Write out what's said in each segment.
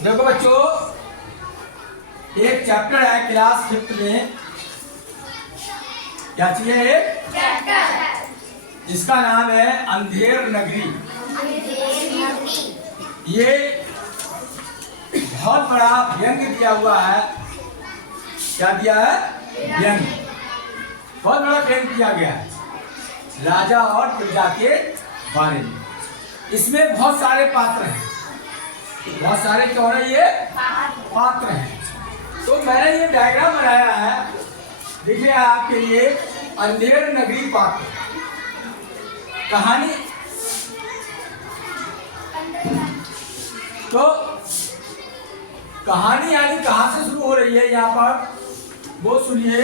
देखो बच्चों, एक चैप्टर है क्लास 5th में। क्या चीज है? एक चैप्टर, इसका नाम है अंधेर नगरी। ये बहुत बड़ा व्यंग दिया हुआ है। क्या दिया है? व्यंग। बहुत बड़ा व्यंग दिया गया है राजा और प्रजा के बारे में। इसमें बहुत सारे पात्र हैं। बहुत सारे क्यों है? ये पात्र हैं। तो मैंने ये डायग्राम बनाया है, देखिए आपके लिए। अंधेर नगरी पात्र कहानी। तो कहानी यानी कहां से शुरू हो रही है यहाँ पर, वो सुनिए।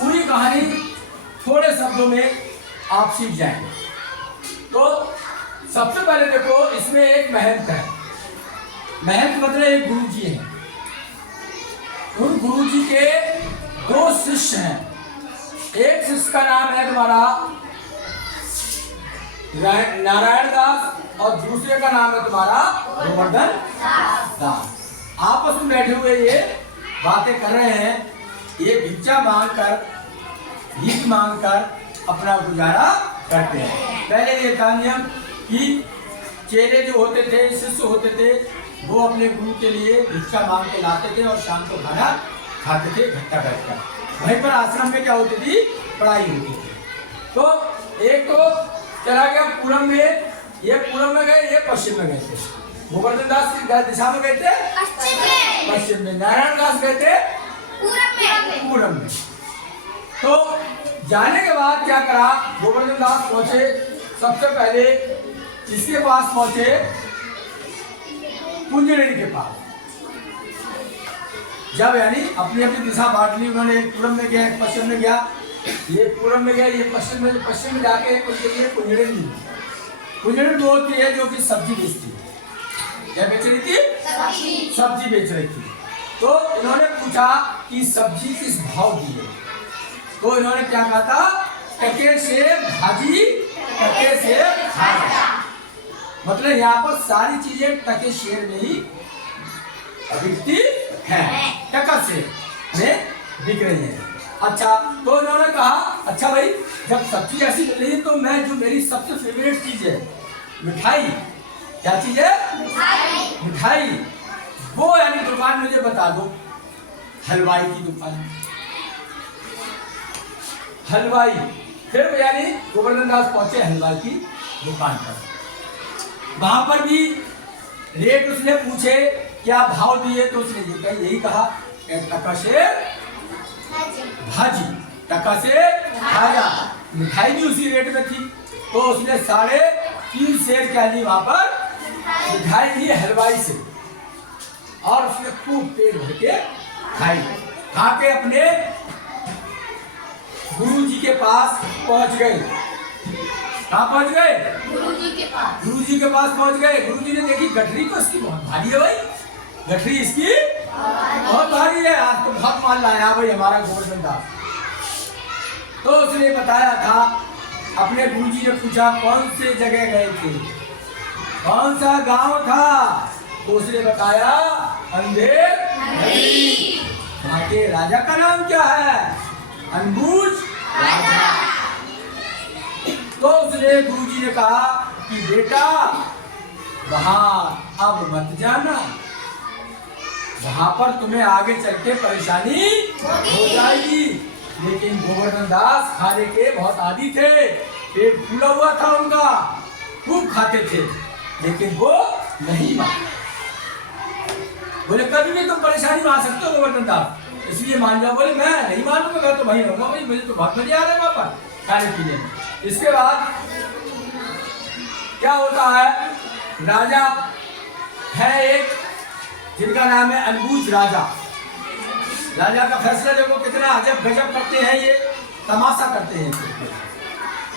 पूरी कहानी थोड़े शब्दों में आप सीख जाएंगे। तो सबसे पहले देखो, इसमें एक महंत है। महंत मतलब एक गुरुजी है। उन गुरुजी के दो शिष्य हैं। एक शिष्य का नाम है तुम्हारा नारायण दास और दूसरे का नाम है तुम्हारा गोवर्धन दास। आपस में बैठे हुए ये बातें कर रहे हैं। ये भिक्षा मांगकर, भीख मांगकर अपना गुजारा करते हैं। पहले ये था नियम कि चेले जो होते थे, शिष्य होते थे, वो अपने गुरु के लिए भिक्षा मांग के लाते थे और शाम को खाना खाते थे इकट्ठा बैठकर। वहीं पर आश्रम में क्या होती थी? पढ़ाई होती थी। तो एक तो चला गया पूरब में, ये पूरब में गए, ये पश्चिम में गए थे। गोवर्धन दास की दिशा में गए थे पश्चिम में, नारायण दास गए थे पूरब में। तो जाने के बाद क्या करा, गोवर्धन दास पहुंचे सबसे पहले इसके पास पहुंचे, कुंजड़िन के पास। जब यानी अपनी अपनी दिशा बांट ली उन्होंने, पूरब में गया, पश्चिम में गया, ये पूरब में गया, ये पश्चिम में जाके कुंजड़िन ली। कुंजड़िन वो होती है जो कि सब्जी बेचती है। क्या बेच रही थी? सब्जी बेच रही थी। तो इन्होंने पूछा कि सब्जी किस भाव दी है। तो इन्होंने क्या कहा था? टके से भाजी, टके से खाजा। मतलब यहाँ पर सारी चीजें टके शेर में ही बिकती है, टका से में बिक रही है। अच्छा, तो इन्होंने कहा अच्छा भाई, जब सब्जी ऐसी मिल रही है तो मैं जो मेरी सबसे फेवरेट चीज है मिठाई, क्या चीज है? मिठाई। वो यानी दुकान मुझे बता दो। हलवाई की दुकान, हलवाई। फिर यानी गोवर्धन दास पहुंचे हलवाई की दुकान पर। वहां पर भी रेट उसने पूछे, क्या भाव दिए, तो उसने यही कहा, टका से भाजी, टका से खाजा। मिठाई भी उसी रेट में थी। तो उसने 3.5 सेर क्या ली वहां पर मिठाई ली हलवाई से, और उसने खूब पेट भर के खाई। खा के अपने गुरु जी के पास पहुंच गए। कहाँ पहुंच गए? गुरु जी के पास। गुरु जी के पास पहुंच गए। गुरु जी ने देखी गठरी तो इसकी बहुत भारी है भाई, गठरी इसकी बहुत भारी है, आज तो बहुत माल लाया भाई हमारा गोवर्धन दास। तो उसने बताया था, अपने गुरु जी ने पूछा कौन से जगह गए थे, कौन सा गांव था, तो उसने बताया अंधेर नगरी। वहां के राजा का नाम क्या है? अनबुझ राजा। तो उसने गुरुजी ने कहा कि बेटा वहां अब मत जाना, वहां पर तुम्हें आगे चल के परेशानी हो जाएगी। लेकिन गोवर्धन दास खाने के बहुत आदी थे, पेट फूला हुआ था उनका, खूब खाते थे, लेकिन वो नहीं माने। बोले कभी भी तुम परेशानी में आ सकते हो गोवर्धन दास, इसलिए मान जाओ। बोले मैं नहीं मानूंगा, मैं तो वहीं रहूंगा भाई, मुझे तो बहुत मजा आ रहा है वहां पर खाने पीने में। इसके बाद क्या होता है, राजा है एक जिनका नाम है अनबुझ राजा। राजा का फैसला देखो कितना अजब गजब करते हैं, ये तमाशा करते हैं।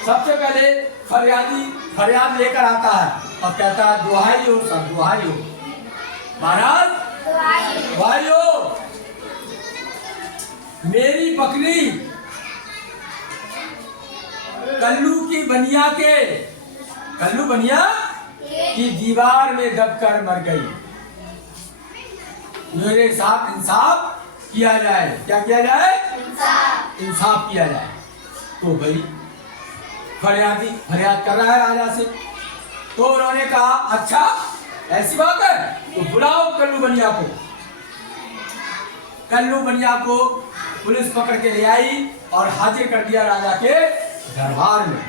सबसे पहले फरियाद लेकर आता है और कहता है दुहाई हो सब, दुहाई हो महाराज, दुहाई हो, मेरी बकरी कल्लू की बनिया के, कल्लू बनिया कि दीवार में दबकर मर गई, मेरे साथ इंसाफ किया जाए। क्या किया जाए? इंसाफ किया जाए। तो भाई फरियाद कर रहा है राजा से। तो उन्होंने कहा अच्छा ऐसी बात है तो बुलाओ कल्लू बनिया को। कल्लू बनिया को पुलिस पकड़ के ले आई और हाजिर कर दिया राजा के दरबार में।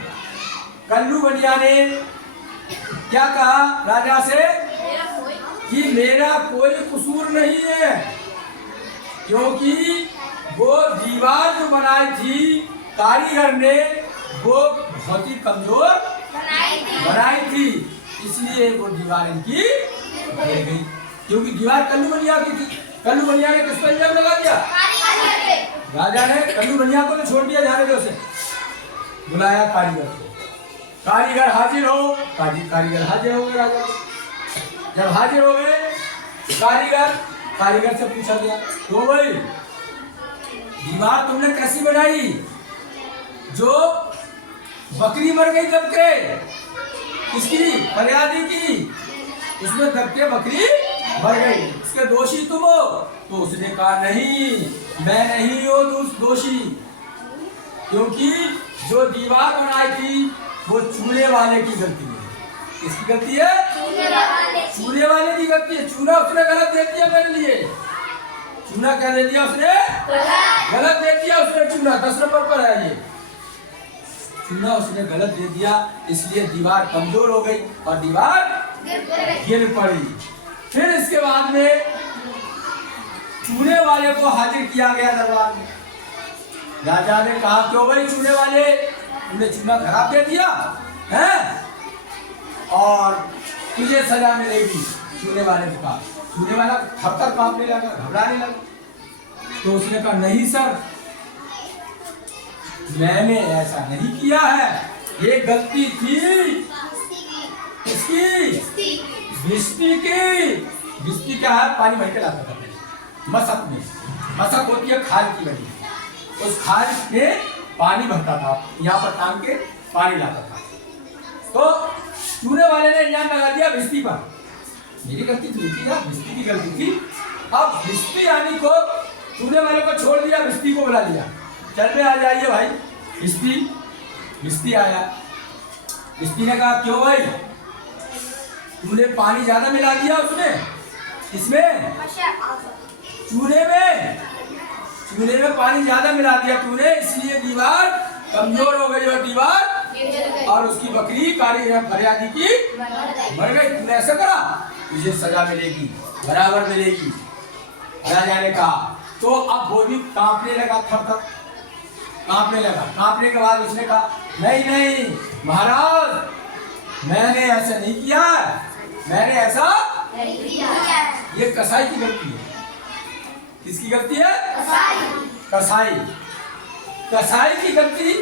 कल्लू बनिया ने क्या कहा राजा से कि मेरा कोई कसूर नहीं है, क्योंकि वो दीवार जो बनाई थी कारीगर ने वो बहुत ही कमजोर बनाई थी, इसलिए वो दीवार इनकी गिर गई। क्योंकि दीवार कल्लू बनिया की थी। कल्लू बनिया ने किस पर इल्जाम लगा दिया? राजा ने कल्लू बनिया को तो छोड़ दिया, जाने दो उसे। बुलाया कारीगर को, कारीगर हाजिर हो। कारीगर हाजिर हो गए राजा। जब हाजिर हो गए कारीगर से पूछा गया तो भाई दीवार तुमने कैसी बनाई? जो बकरी मर गई दब के, इसकी फरियादी की, उसमें दब के बकरी मर गई, इसके दोषी तुम हो। तो उसने कहा नहीं, मैं नहीं हूँ दोषी, क्योंकि जो दीवार बनाई थी वो चूल्हे वाले की गलती है। किसकी गलती है? चूल्हे वाले की गलती है। चूल्हा उसने गलत दे दिया मेरे लिए। चूल्हा क्या दे दिया उसने? गलत दे दिया उसने। चूल्हा 10 नंबर पर है ये। चूल्हा उसने गलत दे दिया, इसलिए दीवार कमजोर हो गई और दीवार गिर पड़ी। फिर इसके बाद में चूल्हे वाले को हाजिर किया गया दरबार में। राजा ने कहा क्यों भाई चूल्हे वाले, तुमने चूल्हा खराब दे दिया है और तुझे सजा मिलेगी। चूल्हे वाले ने कहा, चूल्हे वाला थर-थर कांपने लगा, घबराने लगा। तो उसने कहा नहीं सर, मैंने ऐसा नहीं किया है, ये गलती थी इसकी बिस्ती की। बिस्ती क्या है? पानी भर के लाता था मशक में। मशक होती है खाल की बनी, उस खाल में पानी भरता था, यहाँ पर टांग के पानी लाता था। तो चूल्हे वाले ने इल्जाम लगा दिया भिस्ती पर। मेरी गलती थी यार, भिस्ती की गलती थी। अब भिस्ती आने को चूल्हे वाले को छोड़ दिया, भिस्ती को बुला लिया। चल में आ जाइए भाई। भिस्ती आया। भिस्ती ने कहा क्यों भाई, तूने पानी ज्यादा मिला दिया उसने इसमें चूल्हे में पानी ज्यादा मिला दिया तूने, इसलिए दीवार कमजोर हो गई और उसकी बकरी कारीगर फरियादी की मर गई। तूने ऐसा करा, तुझे सजा मिलेगी, बराबर मिलेगी। राजा ने कहा। तो अब वो भी कांपने लगा, थर-थर कांपने लगा। कांपने के बाद उसने कहा नहीं महाराज, मैंने ऐसा नहीं किया, मैंने ऐसा नहीं किया। ये कसाई की गलती है। किसकी गलती है? कसाई की गलती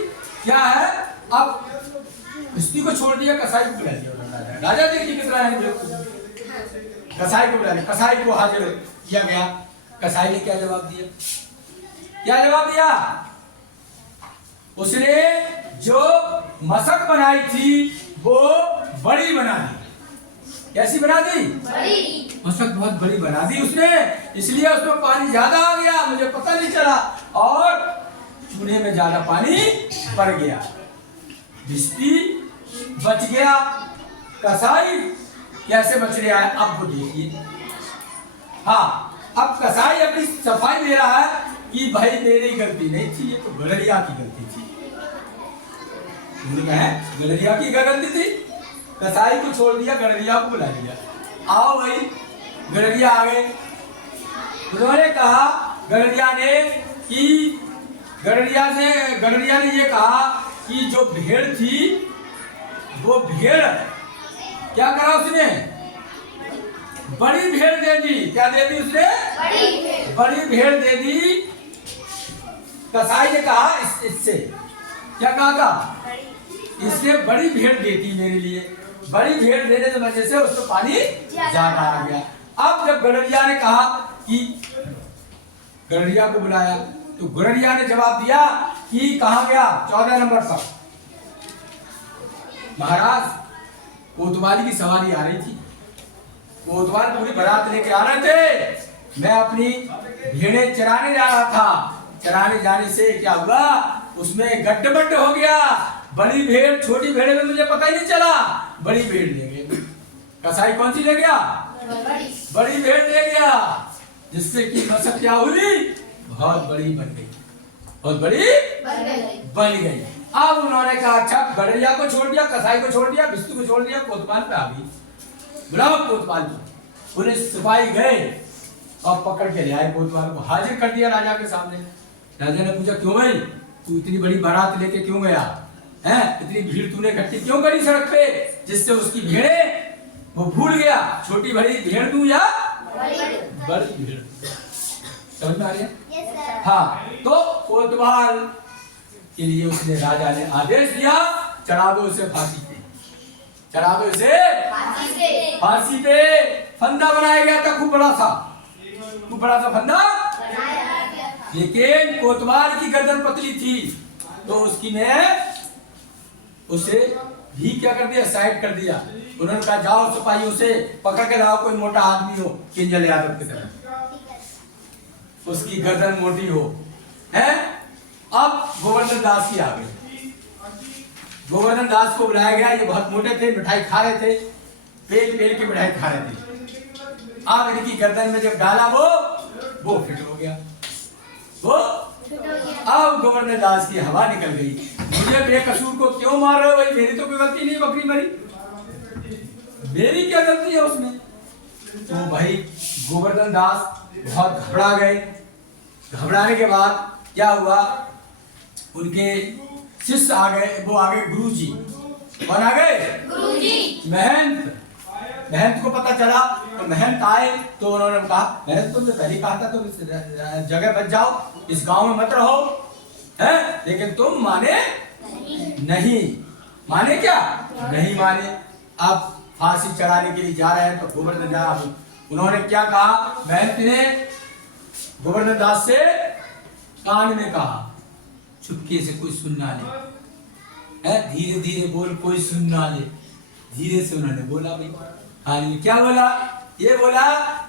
क्या है? अब भिस्ती को छोड़ दिया, कसाई को बुला दिया। राजा देखिए कितना है, कसाई को बुला दिया। कसाई को हाजिर किया गया। कसाई ने क्या जवाब दिया? उसने जो मशक बनाई थी वो बड़ी बना दी। कैसी बना दी? बड़ी। मशक बहुत बड़ी बना दी उसने, इसलिए उसमें पानी ज्यादा आ गया, मुझे पता नहीं चला और चूल्हे में ज्यादा पानी पड़ गया। भिस्ती बच गया, कसाई कैसे बच रहा है अब वो देखिए। हाँ, अब कसाई अपनी सफाई दे रहा है कि भाई मेरी गलती नहीं थी, ये तो गलरिया की गलती थी। गलरिया की क्या गलती थी? कसाई को छोड़ दिया, गलरिया को बुला लिया। आओ भाई, गलरिया आ गए। उन्होंने कहा गलरिया ने ये कहा कि जो भेड़ थी वो भेड़ क्या करा उसने? बड़ी भेड़ दे दी। क्या दे दी उसने? बड़ी भेड़ दे दी। कसाई ने कहा इससे क्या कहा था? इसने बड़ी भेड़ देती मेरे लिए। बड़ी भेड़ देने की वजह से उसको पानी ज्यादा आ गया। अब जब गलरिया ने कहा कि गलरिया को बुलाया तो गलरिया ने जवाब दिया कि कहाँ गया? 14 नंबर पर। महाराज कोतवाली की सवारी आ रही थी। कोतवाल पूरी बारात लेके आ रहे थे। मैं अपनी भेड़ें चराने जा रहा था। चराने जाने से क्या हुआ, उसमें गड्ढ-बड्ढ हो गया। बड़ी भेड़ छोटी भेड़ में मुझे पता ही नहीं चला। बड़ी भेड़ ले गए। कसाई कौन सी ले गया? बड़ी भेड़ ले गया, जिससे कि नस्ल क्या हुई, बहुत बड़ी बन गई, बहुत बड़ी बन गई। अब उन्होंने कहा अच्छा, गडरिया को छोड़ दिया, कसाई को छोड़ दिया, बिस्तु को छोड़ दिया, कोतवाल पे आ गई। बुलाओ कोतवाल को। पुलिस सिपाही गए और पकड़ के ले आए कोतवाल को, हाजिर कर दिया राजा के सामने। राजा ने पूछा क्यों भाई, तू इतनी बड़ी बारात लेके क्यों गया है? इतनी भीड़ तूने इकट्ठी क्यों करी सड़क पे, जिससे उसकी भेड़ें वो भूल गया छोटी बड़ी भेड़ दूं या बड़ी भेड़? समझ में आ रही? हाँ, तो कोतवाल के लिए उसने राजा ने आदेश दिया, चढ़ा दो इसे फांसी पे, चढ़ा दो इसे फांसी पे। फंदा बनाया गया था, खूब बड़ा सा फंदा, लेकिन कोतवाल की गर्दन पतली थी, तो उसकी ने उसे भी क्या कर दिया, साइड कर दिया। उन्होंने कहा जाओ सिपाहियों से पकड़ के लाओ कोई मोटा आदमी हो, किंजल यादव की तरह, उसकी गर्दन मोटी हो, है? अब गोवर्धन दास की आ गई। गोवर्धन दास को बुलाया गया। ये बहुत मोटे थे, मिठाई खा रहे थे, पेल की मिठाई खा रहे थे। अब इनकी गर्दन में जब डाला वो फिट हो गया। अब गोवर्धन दास की हवा निकल गई। मुझे बेकसूर को क्यों मार रहे हो भाई, मेरी तो कोई गलती नहीं, बकरी मरी, मेरी क्या गलती है उसमें? तो भाई गोवर्धन दास बहुत घबरा गए। घबराने के बाद क्या हुआ, उनके शिष्य आ गए, वो आ गए गुरुजी। कौन आ गए? गुरुजी। महंत को पता चला, तो महंत आए, तो उन्होंने कहा महंत तुमने पहले कहा था तुम इस जगह बच जाओ, इस गांव में मत रहो, है? लेकिन तुम माने नहीं। माने क्या? नहीं माने। अब फांसी चढ़ाने के लिए जा रहे हैं, तो गोवर्धन दास, उन्होंने क्या कहा, महंत ने गोवर्धन दास से कान में कहा, चुपके से कोई सुन ना ले, है? धीरे धीरे बोल, कोई सुन ना ले। धीरे से उन्होंने बोला भाई, हाल क्या बोला? ये बोला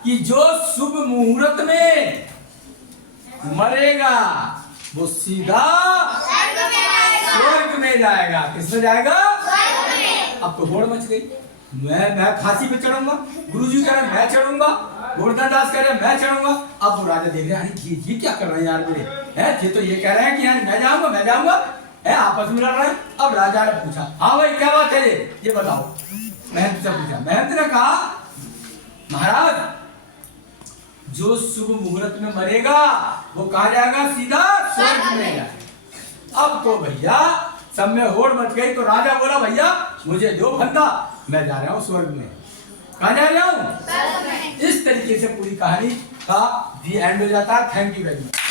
कि जो शुभ मुहूर्त में मरेगा वो सीधा स्वर्ग में जाएगा। किसमें जाएगा? अब तो होड़ मच गई। मैं फांसी पे चढ़ूंगा, गुरुजी कह रहे मैं चढ़ूंगा, गोवर्धन दास कह रहे मैं चढ़ूंगा। अब वो राजा देख रहे हैं ये क्या कर रहे हैं यार मेरे, है? ये तो ये कह रहे हैं कि यार मैं जाऊंगा, है? आपस में लड़ रहे हैं। अब राजा ने पूछा हाँ भाई क्या बात है, ये बताओ। महंत से पूछा। महंत ने कहा महाराज, जो शुभ मुहूर्त में मरेगा वो कहा जाएगा, सीधा स्वर्ग में जाएगा। अब तो भैया सब में होड़ मच गई। तो राजा बोला भैया मुझे दो फंदा, मैं जा रहा हूँ स्वर्ग में। कहाँ जा रहा हूँ? इस तरीके से पूरी कहानी का दी एंड हो जाता है। Thank you very much.